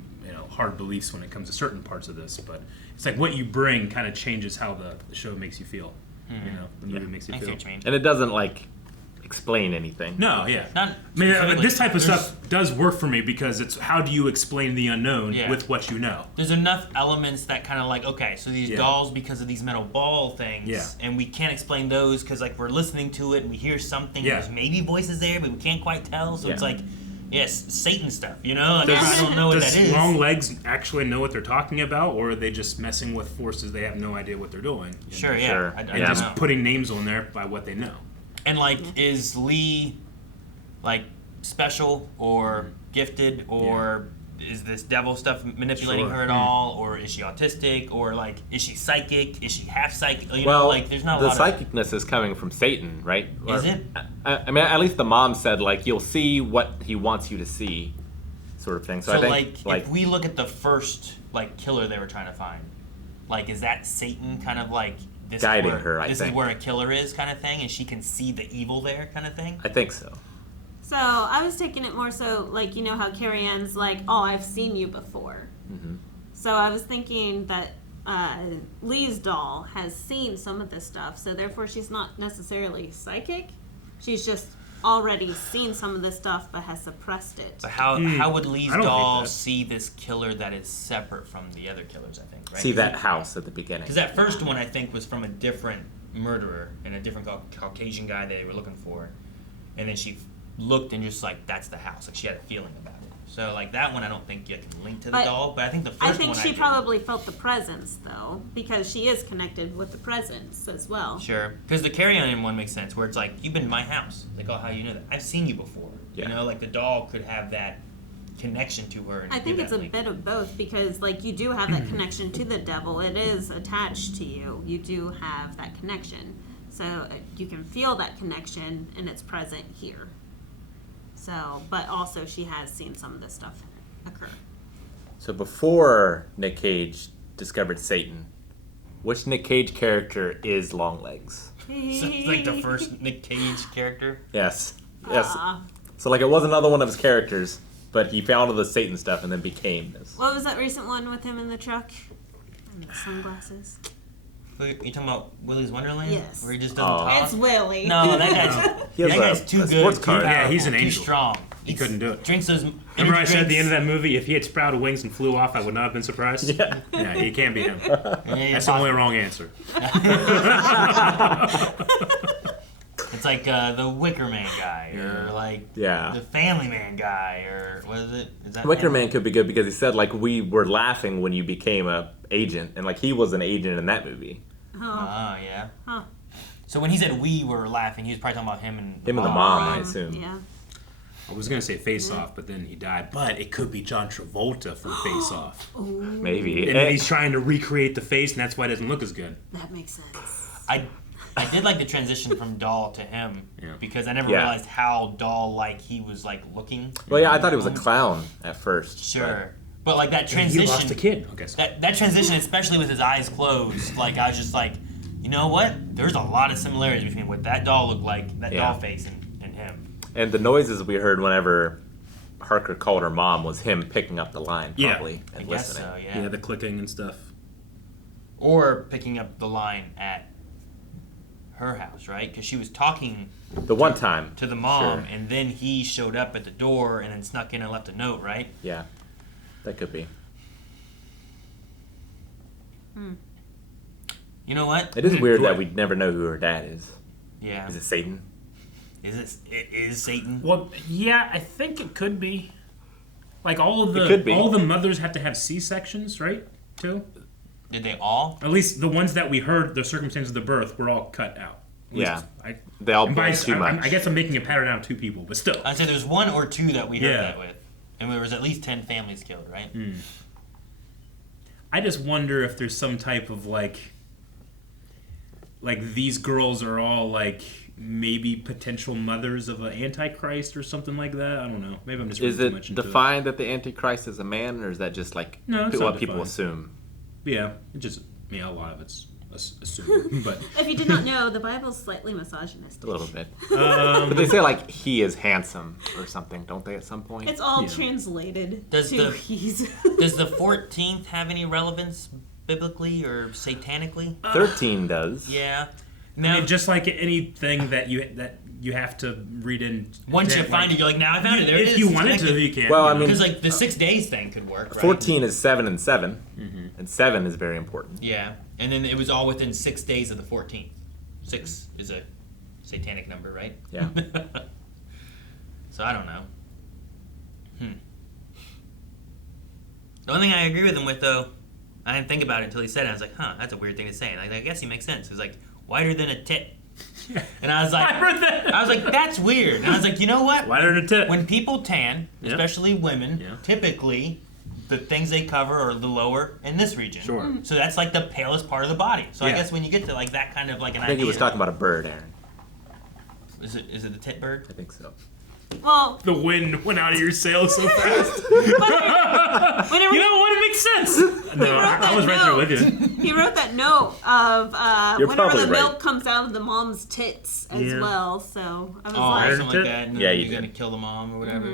hard beliefs when it comes to certain parts of this, but it's like what you bring kind of changes how the show makes you feel. You know, the movie makes you feel. And it doesn't, like, explain anything. No, yeah. Not I mean, specifically. this type of There's- stuff does work for me because it's how do you explain the unknown Yeah. with what you know? There's enough elements that kind of like, okay, so these Yeah. dolls because of these metal ball things, Yeah. and we can't explain those because like we're listening to it and we hear something. Yeah. There's maybe voices there, but we can't quite tell. So it's Yeah. like, yes, Satan stuff, you know? Like, I don't know what Does that is. Longlegs actually know what they're talking about, or are they just messing with forces they have no idea what they're doing? You Sure, know? yeah. Sure. I And don't just know. putting names on there by what they know. And like, is Lee like special or gifted, or is this devil stuff manipulating Sure. her at all, or is she autistic, or like is she psychic? Is she half psychic? You Well, know, like there's not a the lot psychicness is coming from Satan, right? Is it? I mean, at least the mom said, like, you'll see what he wants you to see, sort of thing. So, So I think, like if we look at the first like killer they were trying to find, like is that Satan kind of like this Guiding is where, her, I this think. is where a killer is kind of thing, and she can see the evil there kind of thing? I think so. So I was taking it more so like, you know how Carrie Ann's like, oh, I've seen you before. Mm-hmm. So I was thinking that Lee's doll has seen some of this stuff, so therefore she's not necessarily psychic. She's just already seen some of this stuff but has suppressed it. But how would Lee's I don't doll think that. see this killer that is separate from the other killers, I think, right? See that house at the beginning. Because that first one, I think, was from a different murderer and a different Caucasian guy that they were looking for. And then she looked and just, like, that's the house. Like, she had a feeling about it. So, like, that one I don't think you can link to the But doll. But I think the first I one think she do. probably felt the presence, though, because she is connected with the presence as well. Sure. Because the carry-on one makes sense, where it's like, you've been in my house. Like, oh, how you know that? I've seen you before. Yeah. You know, like, the doll could have that connection to her. And I think give it's that a link. bit of both because, like, you do have that connection to the devil. It is attached to you. You do have that connection. So you can feel that connection, and it's present here. So, but also she has seen some of this stuff occur. So before Nick Cage discovered Satan, Which Nick Cage character is Longlegs? So it's like the first Nick Cage character? Yes. Yes. Aw. So like it was another one of his characters, but he found all the Satan stuff and then became this. What was that recent one with him in the truck? And the sunglasses. You talking about Willy's Wonderland? Yes. Where he just doesn't talk? It's Willy. No, that guy's too good. Yeah, he's an angel. Too strong. He couldn't do it. Drinks those. Remember I said at the end of that movie, if he had sprouted wings and flew off, I would not have been surprised? Yeah. Yeah, he can't be him. That's the only wrong answer. It's like the Wicker Man guy, or like the Family Man guy, or what is it? Is that Wicker him? Man could be good because he said like we were laughing when you became a agent, and like he was an agent in that movie. Oh, yeah. Huh. So when he said we were laughing, he was probably talking about him and the mom, I assume. Yeah. I was gonna say Face Off, but then he died. But it could be John Travolta from Face Off. Maybe. And he's trying to recreate the face, and that's why it doesn't look as good. That makes sense. I did like the transition from doll to him because I never Yeah. realized how doll-like he was like looking. Well, yeah, I thought he was a clown at first. Sure. But like that And transition, he lost a kid. Okay, so. that transition, especially with his eyes closed, like I was just like, you know what? There's a lot of similarities between what that doll looked like, that doll face, and him. And the noises we heard whenever Harker called her mom was him picking up the line, probably, and I guess listening. so, yeah. Yeah, the clicking and stuff. Or picking up the line at her house, right? Because she was talking The one time. to the mom, Sure. and then he showed up at the door and then snuck in and left a note, right? Yeah, that could be. You know what? It is weird that we never know who her dad is. Yeah. Is it Satan? It is Satan? Well, yeah, I think it could be. Like all of It could be. all the mothers have to have C-sections, right? Too. Did they all? At least the ones that we heard, the circumstances of the birth were all cut out. At least Yeah. They all and by- bled too much. I guess I'm making a pattern out of two people, but still. I'd say there's one or two that we heard Yeah. that with. And there was at least 10 families killed, right? I just wonder if there's some type of like these girls are all like maybe potential mothers of an antichrist or something like that. I don't know. Maybe I'm just Is reading too much it into defined that the Antichrist is a man, or is that just like No, it's what not people defined. assume? Yeah, it just a lot of it's assumed, but If you did not know, the Bible's slightly misogynistic. A little bit. But they say like he is handsome or something, don't they? At some point. It's all translated Does to the he's. does the 14th have any relevance biblically or satanically? 13 does. Yeah. I mean, just like anything that you have to read in. Once you find it, you're like, now I found it. There it is. If you It's wanted to, connected. you can. Well, I mean, because like the 6 days thing could work. Right? 14 is 7 and 7, and 7 is very important. Yeah, and then it was all within 6 days of the 14th. 6 is a satanic number, right? Yeah. So I don't know. The only thing I agree with him with, though, I didn't think about it until he said it. I was like, huh, that's a weird thing to say. And I guess he makes sense. He's like, whiter than a tit. And I was like, that's weird. And I was like, you know what? Whiter than a tit. When people tan, Yeah. especially women, typically the things they cover are the lower in this region. Sure. So that's like the palest part of the body. So I Yeah. guess when you get to like that kind of like an I think idea. he was talking about a bird, Aaron. Is it the tit bird? I think so. Well, The wind went out of your sails so fast. whenever You know what? It makes sense. No, I was right there with you. he wrote that note of You're whenever probably the right. milk comes out of the mom's tits as Yeah. well. So I was Oh, like, something like that. And Yeah, then you you're did. gonna kill the mom or whatever.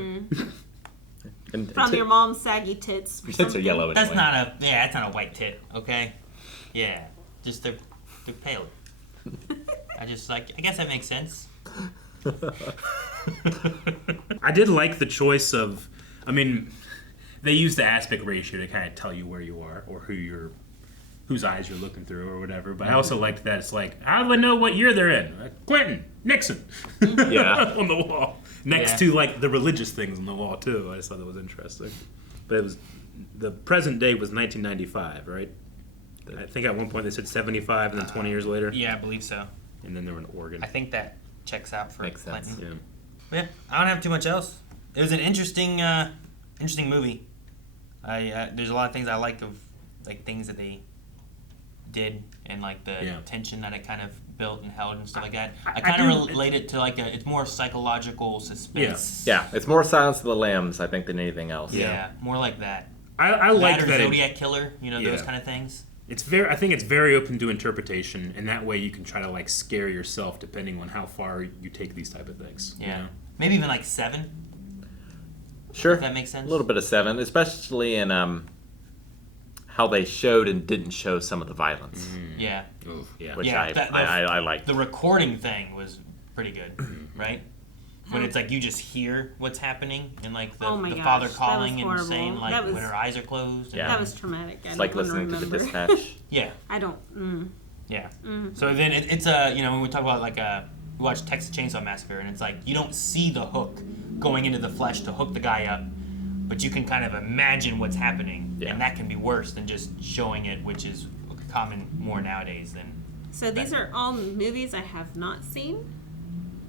And from your mom's saggy tits. or tits are something. yellow That's anyway. that's not a white tit, okay? Yeah, just they're pale. I guess that makes sense. I did like the choice of, I mean, they use the aspect ratio to kind of tell you where you are or whose eyes you're looking through or whatever. But I also liked that it's like, how do I know what year they're in? Clinton, Nixon, Yeah. on the wall next to like the religious things on the wall too. I just thought that was interesting. But it was the present day was 1995, right? I think at one point they said 75, and then 20 years later. Yeah, I believe so. And then they were in Oregon. I think that checks out for Makes Clinton. sense. Yeah. Yeah, I don't have too much else. It was an interesting movie. There's a lot of things I like of like things that they did and like the tension that it kind of built and held and stuff like that. I kind of relate it to like it's more psychological suspense. Yeah, it's more Silence of the Lambs, I think, than anything else. Yeah, more like that. I like or that. Zodiac Killer, you know, those kind of things. I think it's very open to interpretation, and that way you can try to like scare yourself depending on how far you take these type of things. Yeah. You know? Maybe even like 7. Sure. If that makes sense. A little bit of 7, especially in how they showed and didn't show some of the violence. Yeah. Oof, yeah. Which Yeah, I liked. The recording thing was pretty good, right? When it's like you just hear what's happening and like the father calling and saying like when her eyes are closed. And That was traumatic. It's like listening to the dispatch. Yeah. I don't. Yeah. So then it's when we talk about like we watch Texas Chainsaw Massacre and it's like you don't see the hook going into the flesh to hook the guy up, but you can kind of imagine what's happening, and that can be worse than just showing it, which is common more nowadays than. So these are all movies I have not seen.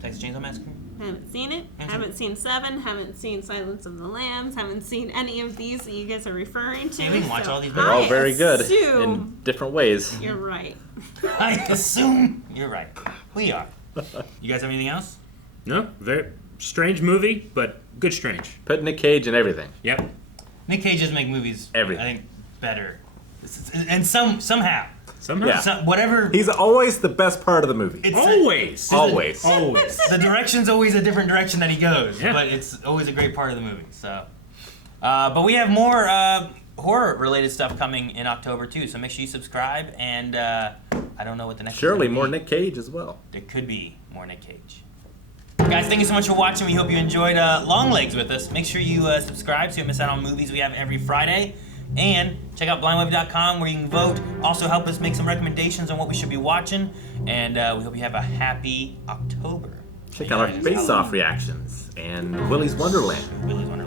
Texas Chainsaw Massacre? Haven't seen it. Haven't seen 7. Haven't seen Silence of the Lambs. Haven't seen any of these that you guys are referring to. Yeah, we can watch all these. They're all very good assume in different ways. You're right. I assume you're right. We are. You guys have anything else? No, very strange movie, but good strange. Put Nick Cage in everything. Yep. Nick Cage does make movies. Everything. I think better, and somehow. Yeah. Whatever. He's always the best part of the movie. Always. The direction's always a different direction that he goes, but it's always a great part of the movie. So, but we have more horror-related stuff coming in October too. So make sure you subscribe. And I don't know what the next. Surely one's more gonna be. Nick Cage as well. There could be more Nick Cage. Guys, thank you so much for watching. We hope you enjoyed Longlegs with us. Make sure you subscribe so you don't miss out on movies we have every Friday. And check out blindwave.com where you can vote. Also help us make some recommendations on what we should be watching. And we hope you have a happy October. Check out our face-off reactions and Willy's Wonderland. Willy's Wonderland.